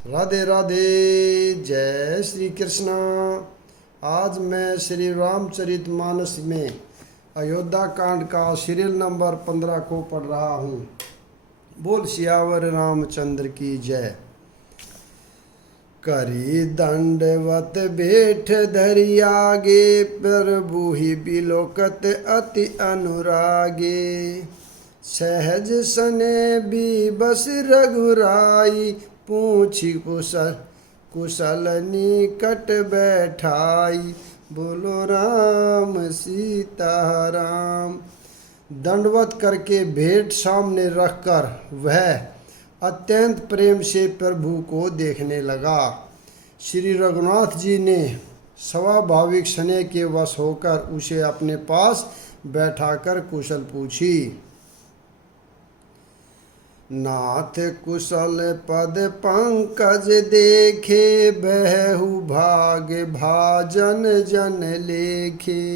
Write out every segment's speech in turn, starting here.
राधे राधे। जय श्री कृष्णा। आज मैं श्री रामचरितमानस में अयोध्या कांड का सीरियल नंबर 15 को पढ़ रहा हूँ। बोल सियावर रामचंद्र की जय। करी दंडवत बैठ धरि आगे, प्रभु ही बिलोकत अति अनुरागे। सहज सने भी बस रघुराई, पूछी कुशल निकट बैठाई। बोलो राम सीता राम। दंडवत करके भेंट सामने रखकर वह अत्यंत प्रेम से प्रभु को देखने लगा। श्री रघुनाथ जी ने स्वाभाविक स्नेह के वश होकर उसे अपने पास बैठाकर कुशल पूछी। नाथ कुशल पद पंकज देखे, बहु भाग भाजन जन लेखे।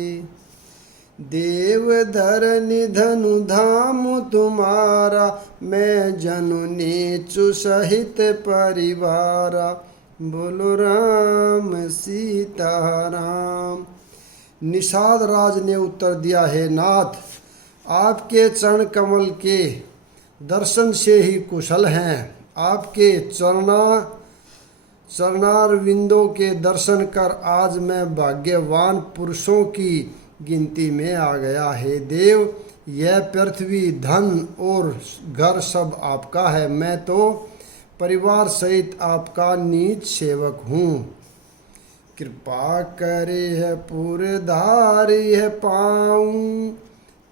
देव धरनि धनु धाम तुम्हारा, मैं जनु नीचु सहित परिवारा। बोलो राम सीता राम। निषाद राज ने उत्तर दिया, है नाथ, आपके चरण कमल के दर्शन से ही कुशल हैं। आपके चरणारविंदों के दर्शन कर आज मैं भाग्यवान पुरुषों की गिनती में आ गया है। देव, यह पृथ्वी, धन और घर सब आपका है। मैं तो परिवार सहित आपका नीच सेवक हूँ। कृपा करे है पुरधारी है पाऊँ,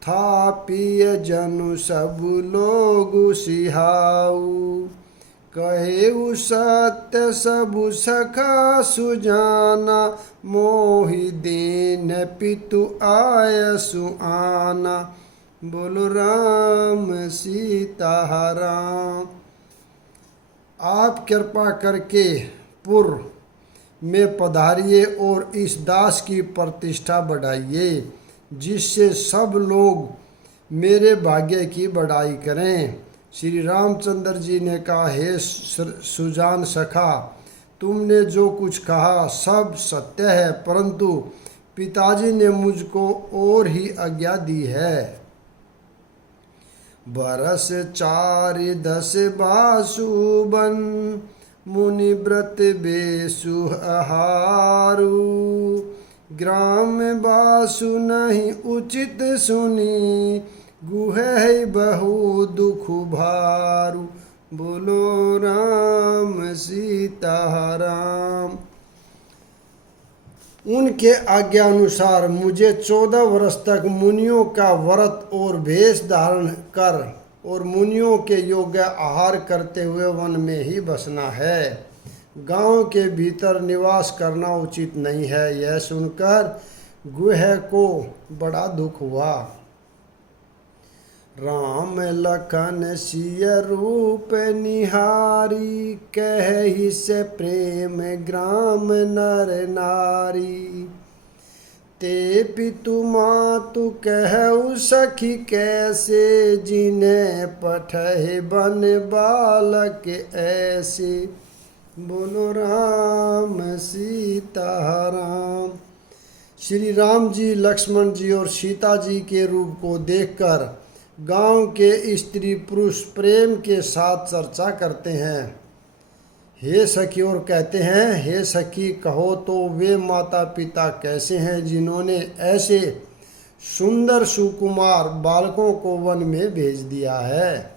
था पिय जनु सब लोग सिहाऊ। कहेउ सत्य सबु सखा सुजाना, मोहि दीन पितु आय सुआना। बोलो राम सीता राम। आप कृपा करके पुर में पधारिए और इस दास की प्रतिष्ठा बढ़ाइए, जिससे सब लोग मेरे भाग्य की बड़ाई करें। श्री रामचंद्र जी ने कहा, हे सुजान सखा, तुमने जो कुछ कहा सब सत्य है, परंतु पिताजी ने मुझको और ही आज्ञा दी है। बरस 4-10 बासुबन, मुनि व्रत बेसु आहारू। ग्राम बासु नहीं उचित सुनी, गुह है बहु दुख भारू। बोलो राम सीता राम। उनके आज्ञा अनुसार मुझे 14 वर्ष तक मुनियों का व्रत और वेश धारण कर और मुनियों के योग्य आहार करते हुए वन में ही बसना है। गांव के भीतर निवास करना उचित नहीं है। यह सुनकर गुह को बड़ा दुख हुआ। राम लखन सिय रूप निहारी, कहि से प्रेम ग्राम नर नारी। ते पितु मातु कहु सखी कैसे, जिन्हें पठहि बन बालक ऐसे। बोलो राम सीता राम। श्री राम जी, लक्ष्मण जी और सीता जी के रूप को देखकर गांव के स्त्री पुरुष प्रेम के साथ चर्चा करते हैं। हे सखी, और कहते हैं, हे सखी, कहो तो वे माता पिता कैसे हैं जिन्होंने ऐसे सुंदर सुकुमार बालकों को वन में भेज दिया है।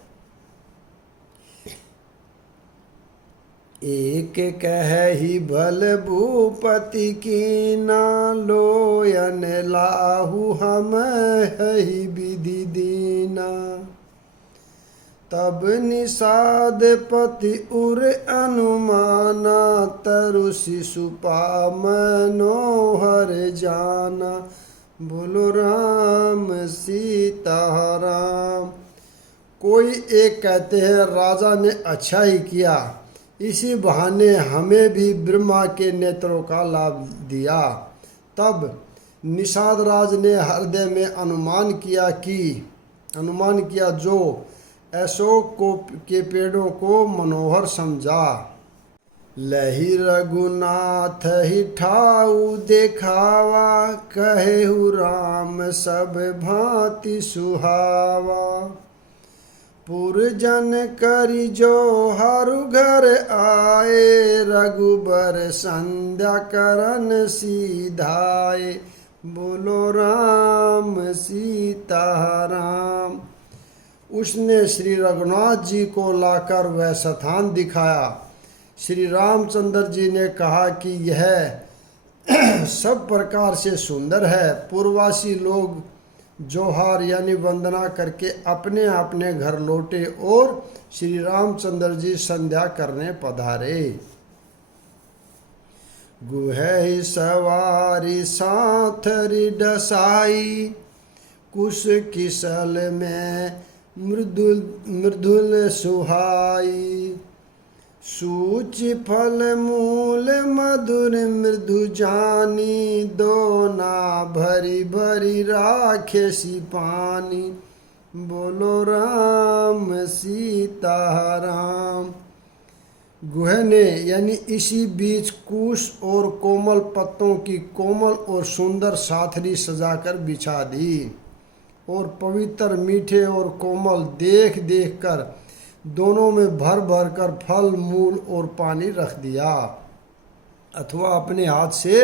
एक कहि भल भूपति कीना, लोयन लाहु हम हहि विधि दीना। तब निषाद पति उर अनुमाना, तरु शिशुपा मनोहर जाना। बोलो राम सीता राम। कोई एक कहते हैं, राजा ने अच्छा ही किया, इसी बहाने हमें भी ब्रह्मा के नेत्रों का लाभ दिया। तब निषाद राज ने हृदय में अनुमान किया जो अशोक के पेड़ों को मनोहर समझा। लही रघुनाथ ही ठाऊ देखावा, कहेहु राम सब भांति सुहावा। पुरजन करी जो हरु घर आए, रघुबर संध्या करन सीधाए। बोलो राम सीता राम। उसने श्री रघुनाथ जी को लाकर वह स्थान दिखाया। श्री रामचंद्र जी ने कहा कि यह सब प्रकार से सुंदर है। पूर्ववासी लोग जोहार यानी वंदना करके अपने अपने घर लौटे और श्री रामचंद्र जी संध्या करने पधारे। गुहे सवारी साथरी डसाई, कुश किसल में मृदुल सुहाई। सूचि फल मूल मधुर मृदु जानी, दोना भरी भरी राखे सी पानी। बोलो राम सीता राम। गुह ने यानी इसी बीच कुश और कोमल पत्तों की कोमल और सुंदर साथरी सजाकर बिछा दी और पवित्र मीठे और कोमल देख देख कर दोनों में भर भर कर फल मूल और पानी रख दिया, अथवा अपने हाथ से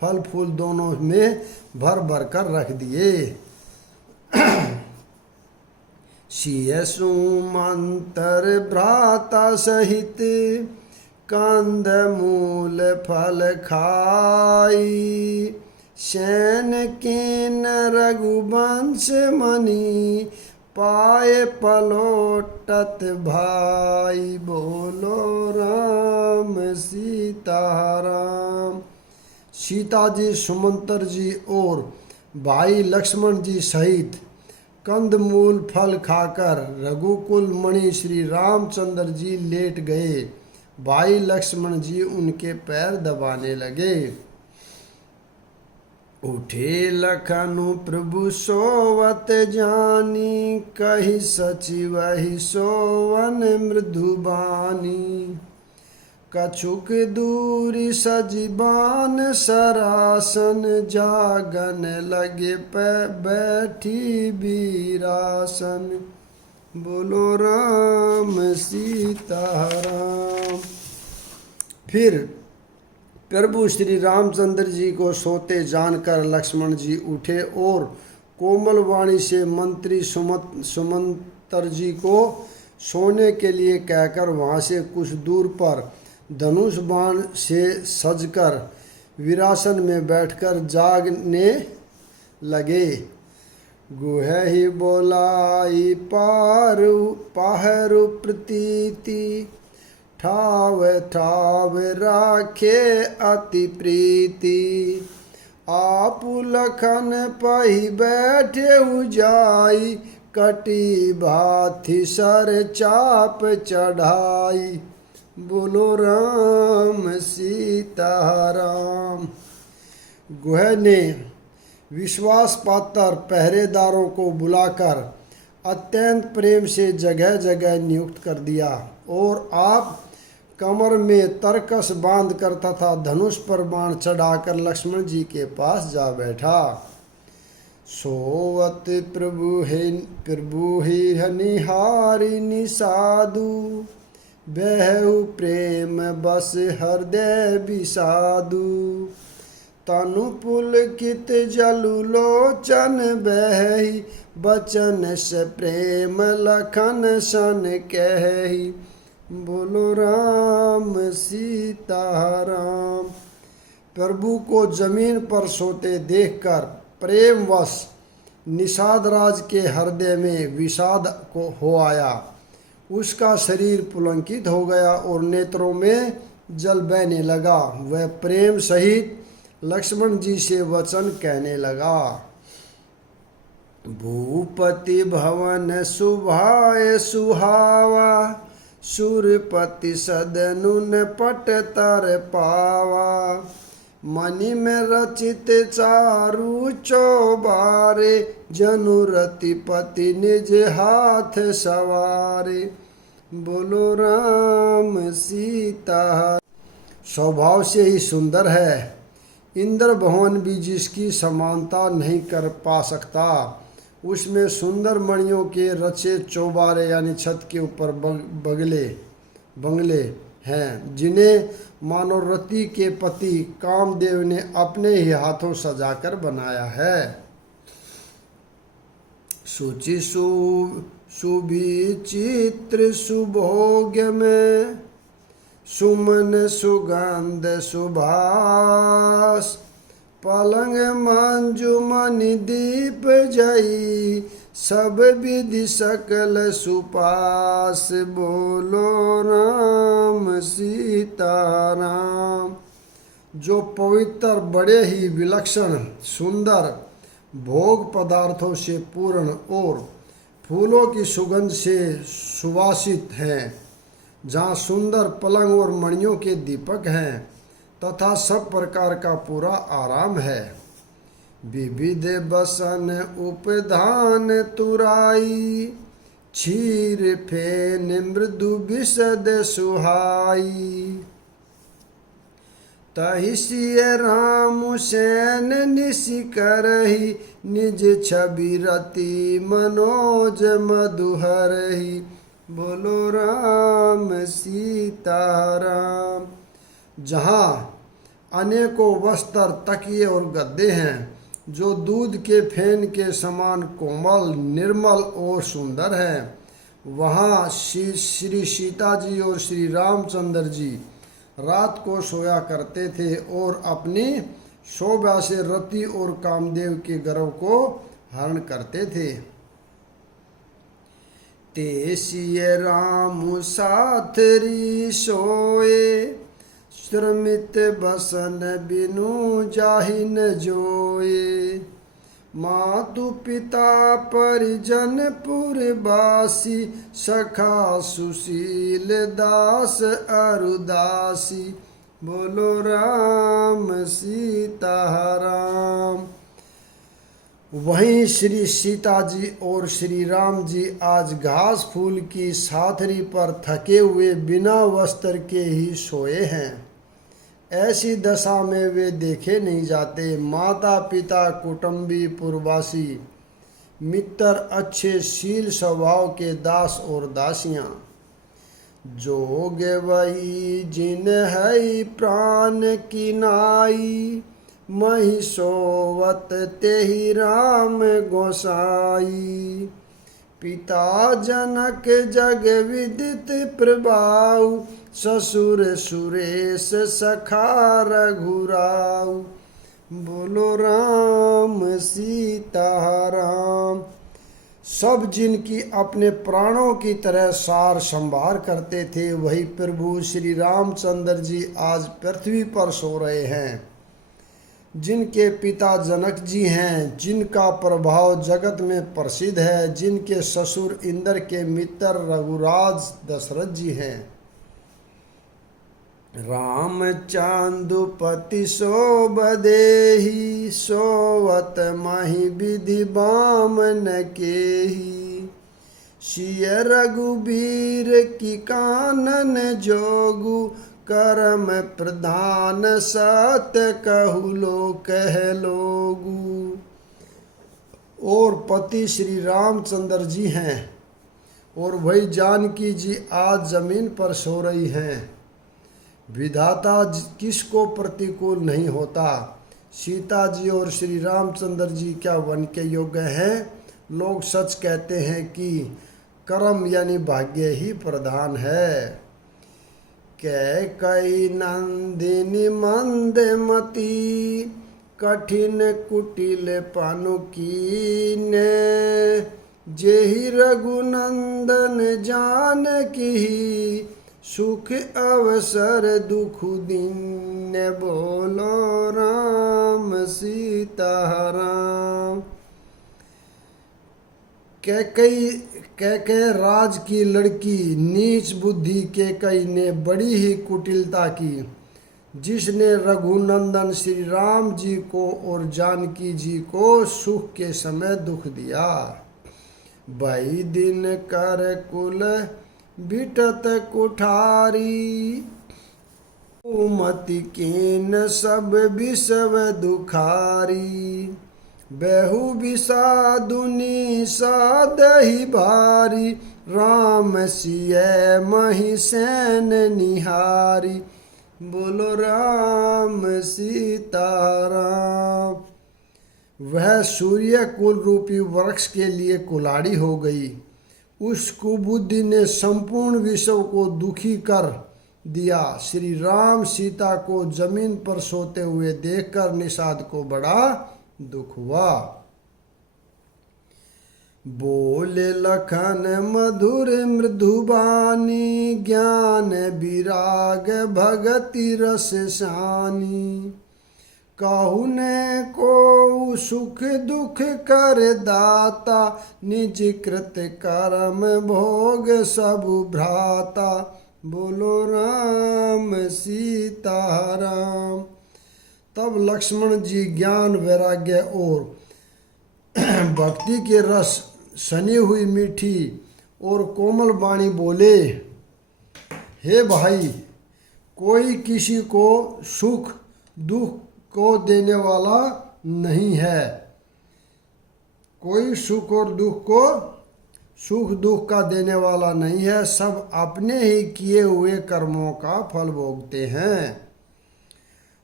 फल फूल दोनों में भर भर कर रख दिए। सिय सुमंतर भ्राता सहित, कंद मूल फल खाई। शैन किन रघुवंश मणि, पाए पलोटत भाई। बोलो राम सीता राम। सीता जी सुमंतर जी और भाई लक्ष्मण जी सहित कंदमूल फल खाकर रघुकुल मणि श्री रामचंद्र जी लेट गए। भाई लक्ष्मण जी उनके पैर दबाने लगे। उठे लखनु प्रभु सोवत जानी, कही सचि वही सोवन मृदुबानी। कछुक दूरी सजीबान सरासन, जागन लगे बैठी बीरासन। बोलो राम सीता राम। फिर प्रभु श्री रामचंद्र जी को सोते जानकर लक्ष्मण जी उठे और कोमल वाणी से मंत्री सुमंतर जी को सोने के लिए कहकर वहाँ से कुछ दूर पर धनुष बाण से सजकर विरासन में बैठकर जागने लगे। गुह ही बोलाई पाहरु प्रतीति, ठाव ठाव राखे अति प्रीति। आप लखन पही बैठे उजाई, कटी भाथी सर चाप चढ़ाई। बोलो राम सीता राम। गुह ने विश्वास पात्र पहरेदारों को बुलाकर अत्यंत प्रेम से जगह जगह नियुक्त कर दिया और आप कमर में तरकस बांध कर तथा धनुष पर बाण चढ़ाकर लक्ष्मण जी के पास जा बैठा। सोवत प्रभु ही निहारी निसाधु, बहु प्रेम बस हृदय विषादु। तनु पुलकित जलु लोचन बहई, बचन से प्रेम लखन सन कही। बोलो राम सीता राम। प्रभु को जमीन पर सोते देखकर प्रेमवश निषाद राज के हृदय में विषाद को हो आया। उसका शरीर पुलंकित हो गया और नेत्रों में जल बहने लगा। वह प्रेम सहित लक्ष्मण जी से वचन कहने लगा। भूपति भवन सुभाए सुहावा, सुरपति सदनुन पट तर पावा। मणि में रचित चारु चौबारे, जनुरति पति निज हाथ सवारे। बोलो राम सीता। स्वभाव से ही सुंदर है। इंद्र भवन भी जिसकी समानता नहीं कर पा सकता। उसमें सुंदर मणियों के रचे चौबारे यानी छत के ऊपर बंगले हैं, जिन्हें मनोरथी के पति कामदेव ने अपने ही हाथों सजाकर बनाया है। शुचि सुविचित्र सुभोग्य में सुमन सुगंध सुभास, पलंग मंजुमनि दीप जई, सब विधि सकल सुपास। बोलो राम सीताराम। जो पवित्र, बड़े ही विलक्षण, सुंदर, भोग पदार्थों से पूर्ण और फूलों की सुगंध से सुवासित हैं, जहाँ सुंदर पलंग और मणियों के दीपक हैं तथा सब प्रकार का पूरा आराम है। विविध बसन उपधान तुराई, क्षीर फेन मृदु विशद सुहाई। तहि सिय राम सैन निशि करहि, निज छवि रति मनोज मधुहरहि। बोलो राम सीताराम। जहाँ अनेकों वस्त्र, तकिए और गद्दे हैं, जो दूध के फेन के समान कोमल, निर्मल और सुंदर हैं, वहाँ श्री सीता जी और श्री रामचंद्र जी रात को सोया करते थे और अपनी शोभा से रति और कामदेव के गर्व को हरण करते थे। ते सिय राम साथरी सोए, श्रमित बसन बिनु जाहि न जोए। मातु पिता परिजन पुरवासी, सखा सुशील दास अरुदासी। बोलो राम सीताराम। वहीं श्री सीता जी और श्री राम जी आज घास फूल की साथरी पर थके हुए बिना वस्त्र के ही सोए हैं। ऐसी दशा में वे देखे नहीं जाते। माता पिता, कुटुंबी, पुरवासी, मित्र, अच्छे शील स्वभाव के दास और दासियां, जोग वही जिन है प्राण की नाई, मही सोवत तेहि राम गोसाई। पिता जनक जग विदित प्रभाऊ, ससुर सुरेश सखा रघुराऊ। बोलो राम सीताराम। सब जिनकी अपने प्राणों की तरह सार संभार करते थे, वही प्रभु श्री रामचंद्र जी आज पृथ्वी पर सो रहे हैं। जिनके पिता जनक जी हैं, जिनका प्रभाव जगत में प्रसिद्ध है, जिनके ससुर इंद्र के मित्र रघुराज दशरथ जी हैं। राम चांदुपति शोभ देहि, सोवत मही विधि बामन केहि। सिय रघुबीर की कानन जोगु, करम प्रधान सत्य कहु लो कह लोगु। और पति श्री रामचंद्र जी हैं और वही जानकी जी आज जमीन पर सो रही हैं। विधाता किसको प्रतिकूल नहीं होता। सीता जी और श्री रामचंद्र जी क्या वन के योग्य हैं। लोग सच कहते हैं कि कर्म यानी भाग्य ही प्रधान है। कैकई नंदिनी मंदमती, कठिन कुटिल पानु कीने। जेहि रघुनंदन जानकी, सुख अवसर दुख दिन। बोलो राम सीताराम। कैकेयी राज की लड़की नीच बुद्धि कैकेयी ने बड़ी ही कुटिलता की, जिसने रघुनंदन श्री राम जी को और जानकी जी को सुख के समय दुख दिया। भाई दिन कर कुल बिटत कुठारी, मति कीन सब विषव दुखारी, बेहु विषादुनि सादहि भारी, राम सिय मही सैन निहारी। बोलो राम सीताराम। वह सूर्य कुल रूपी वृक्ष के लिए कुल्हाड़ी हो गई। उस कुबुद्धि ने संपूर्ण विश्व को दुखी कर दिया। श्री राम सीता को जमीन पर सोते हुए देखकर निषाद को बड़ा दुख हुआ। बोले लखन मधुर मृदुबानी, ज्ञान विराग भगति रस सानी, कहु ने को सुख दुख कर दाता, निज कृत कर्म भोग सब भ्राता। बोलो राम सीताराम। तब लक्ष्मण जी ज्ञान वैराग्य और भक्ति के रस सनी हुई मीठी और कोमल वाणी बोले, हे भाई, कोई किसी को सुख दुख को देने वाला नहीं है। कोई सुख दुख का देने वाला नहीं है। सब अपने ही किए हुए कर्मों का फल भोगते हैं।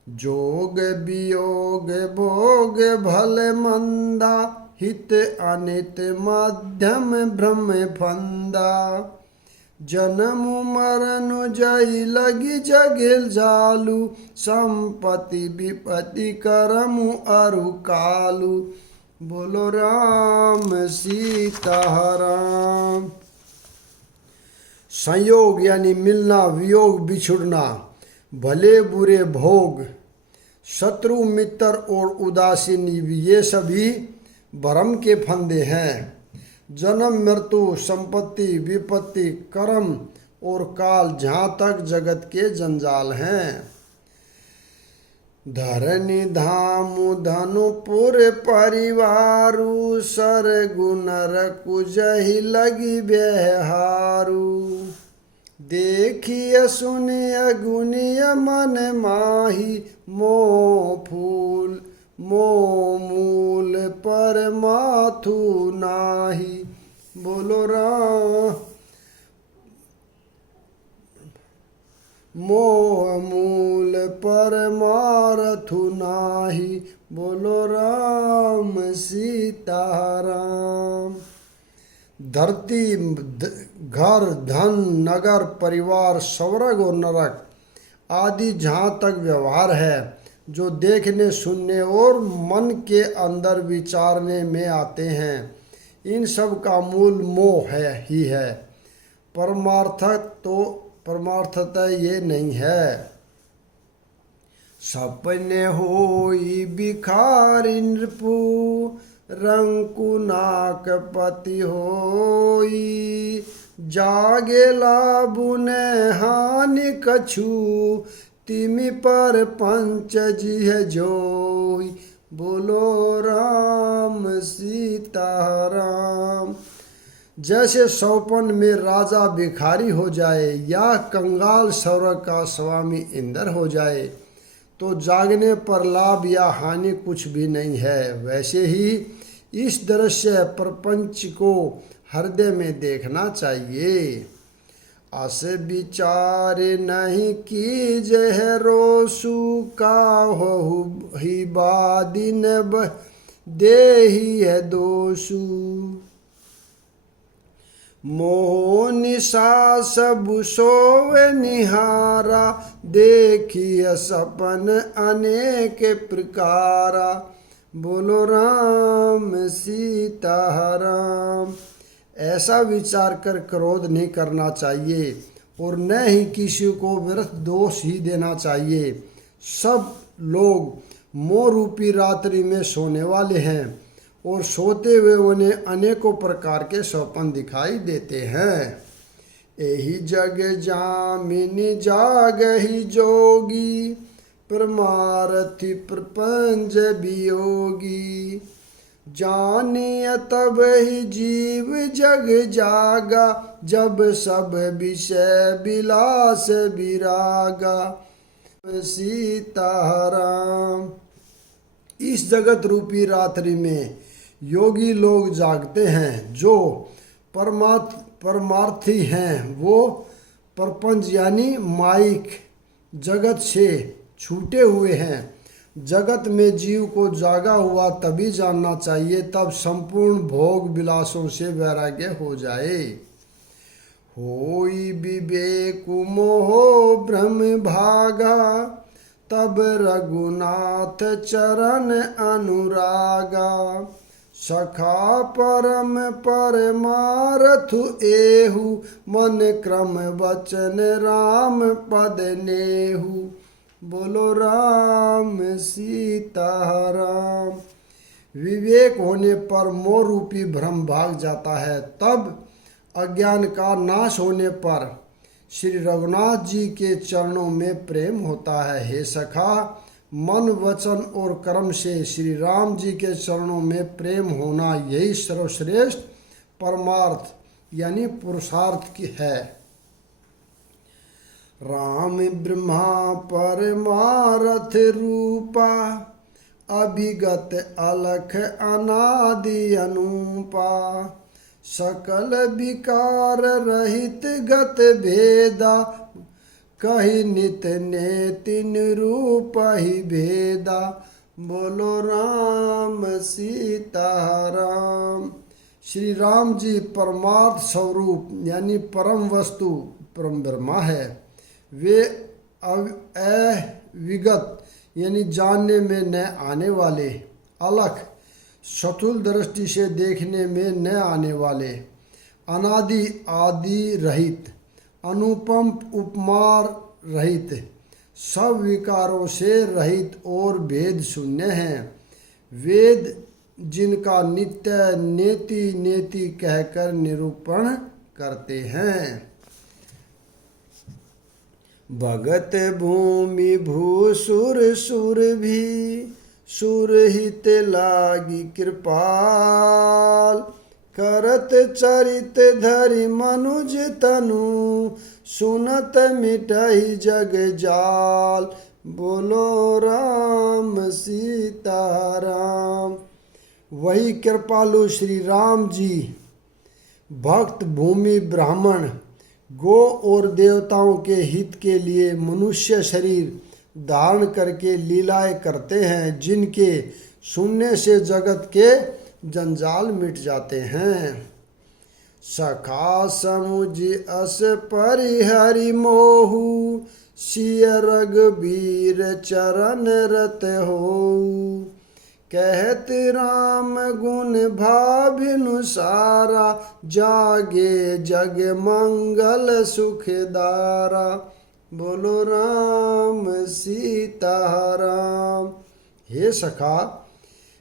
जोग वियोग भोग भले मंदा, हित अनित मध्यम भ्रम फंदा, जन्म मरण जय लगी जगिल जालू, संपत्ति विपत्ति करम अरु कालू। बोलो राम सीताराम। संयोग यानी मिलना, वियोग बिछुड़ना, भले बुरे भोग, शत्रु मित्र और उदासीन, ये सभी भ्रम के फंदे हैं। जन्म मृत्यु संपत्ति विपत्ति कर्म और काल जहाँ तक जगत के जंजाल हैं। धरनी धामु धनुपुर परिवारु, सर गुनर कुजहि लगी बेहारू, देखिए सुनिए गुनिय मन माही, मोह फूल मोह मूल पर माथु नाही। बोलो राम। मोह मूल पर मारथु नाही। बोलो राम सीताराम। धरती घर धन नगर परिवार स्वर्ग और नरक आदि जहाँ तक व्यवहार है, जो देखने सुनने और मन के अंदर विचारने में आते हैं, इन सब का मूल मोह ही है। परमार्थतः ये नहीं है। सपने होई बिखारी नृपु, रंकुनाक पति होई, जागेला बुने हानि कछु, तिमि पर पंच जिह जोई। बोलो राम सीताराम। जैसे सौपन में राजा भिखारी हो जाए या कंगाल स्वर्ग का स्वामी इंद्र हो जाए तो जागने पर लाभ या हानि कुछ भी नहीं है, वैसे ही इस दृश्य प्रपंच को हृदय में देखना चाहिए। अस विचार नहीं कीजह रोसु, काहु ही बादिन देही है दोषु। मोह निशा सब सोवे निहारा, देखिए सपन अनेक प्रकारा। बोलो राम सीताराम। ऐसा विचार कर क्रोध नहीं करना चाहिए और न ही किसी को व्यर्थ दोष ही देना चाहिए। सब लोग मोह रूपी रात्रि में सोने वाले हैं और सोते हुए उन्हें अनेकों प्रकार के स्वप्न दिखाई देते हैं। यही जग जामिनी जागहि जोगी, परमारथि प्रपंच वियोगी। जानिय तब ही जीव जग जागा, जब सब विषय विलास विरागा। सीताराम। इस जगत रूपी रात्रि में योगी लोग जागते हैं। जो परमार्थी हैं वो प्रपंच यानी माइक जगत से छूटे हुए हैं। जगत में जीव को जागा हुआ तभी जानना चाहिए, तब संपूर्ण भोग विलासों से वैराग्य हो जाए। होई विवेक मोह ब्रह्म भागा, तब रघुनाथ चरण अनुरागा। सखा परम परमारथु एहु, मन क्रम वचन राम पद नेहु। बोलो राम सीताराम। विवेक होने पर मोह रूपी भ्रम भाग जाता है, तब अज्ञान का नाश होने पर श्री रघुनाथ जी के चरणों में प्रेम होता है। हे सखा, मन वचन और कर्म से श्री राम जी के चरणों में प्रेम होना यही सर्वश्रेष्ठ परमार्थ यानी पुरुषार्थ की है। राम ब्रह्मा परमारथ रूपा, अभिगत अलख अनादि अनूपा। सकल विकार रहित गत भेदा, कही नित नेति निरूप ही भेदा। बोलो राम सीताराम। श्री राम जी परमार्थ स्वरूप यानी परम वस्तु परम ब्रह्मा है। वे अविगत यानी जानने में न आने वाले, अलख स्थूल दृष्टि से देखने में न आने वाले, अनादि आदि रहित, अनुपम उपमार रहित, सब विकारों से रहित और भेद शून्य हैं। वेद जिनका नित्य नेति नेति कहकर निरूपण करते हैं। भगत भूमि भूसुर सुर भी, सुरहित लागी कृपाल। करत चरित धरि मनुज तनु, सुनत मिटहि जग जाल। बोलो राम सीताराम। वही कृपालु श्री राम जी भक्त भूमि ब्राह्मण गो और देवताओं के हित के लिए मनुष्य शरीर धारण करके लीलाएं करते हैं, जिनके सुनने से जगत के जंजाल मिट जाते हैं। सखा समुझ अस परिहरि मोहु, सिय रघुबीर चरण रत हो। कहत राम गुण भाभिनुसारा, जागे जग मंगल सुखदारा। बोलो राम सीताराम। हे सखा,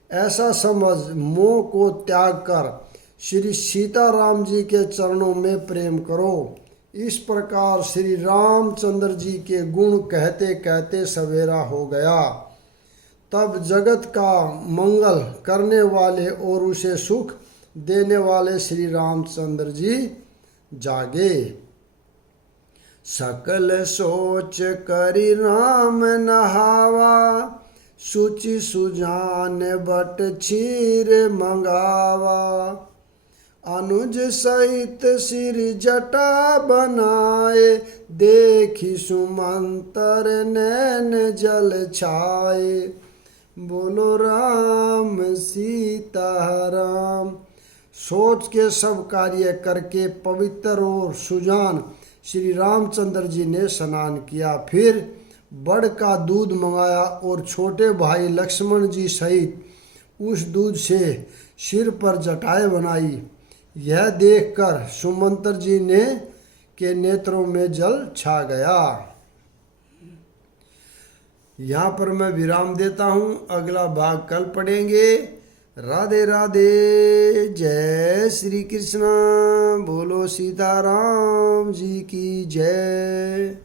ऐसा समझ मोह को त्याग कर श्री सीताराम जी के चरणों में प्रेम करो। इस प्रकार श्री रामचंद्र जी के गुण कहते कहते सवेरा हो गया। तब जगत का मंगल करने वाले और उसे सुख देने वाले श्री रामचंद्र जी जागे। सकल सोच करि राम नहावा, सुचि सुजान बट क्षीर मंगावा। अनुज सहित सिर जटा बनाए, देखी सुमंतर नैन जल छाए। बोलो राम सीताराम। सोच के सब कार्य करके पवित्र और सुजान श्री रामचंद्र जी ने स्नान किया। फिर बड़ का दूध मंगाया और छोटे भाई लक्ष्मण जी सहित उस दूध से सिर पर जटाएं बनाई। यह देखकर सुमंत्र जी ने के नेत्रों में जल छा गया। यहाँ पर मैं विराम देता हूँ, अगला भाग कल पढ़ेंगे। राधे राधे, जय श्री कृष्ण। बोलो सीताराम जी की जय।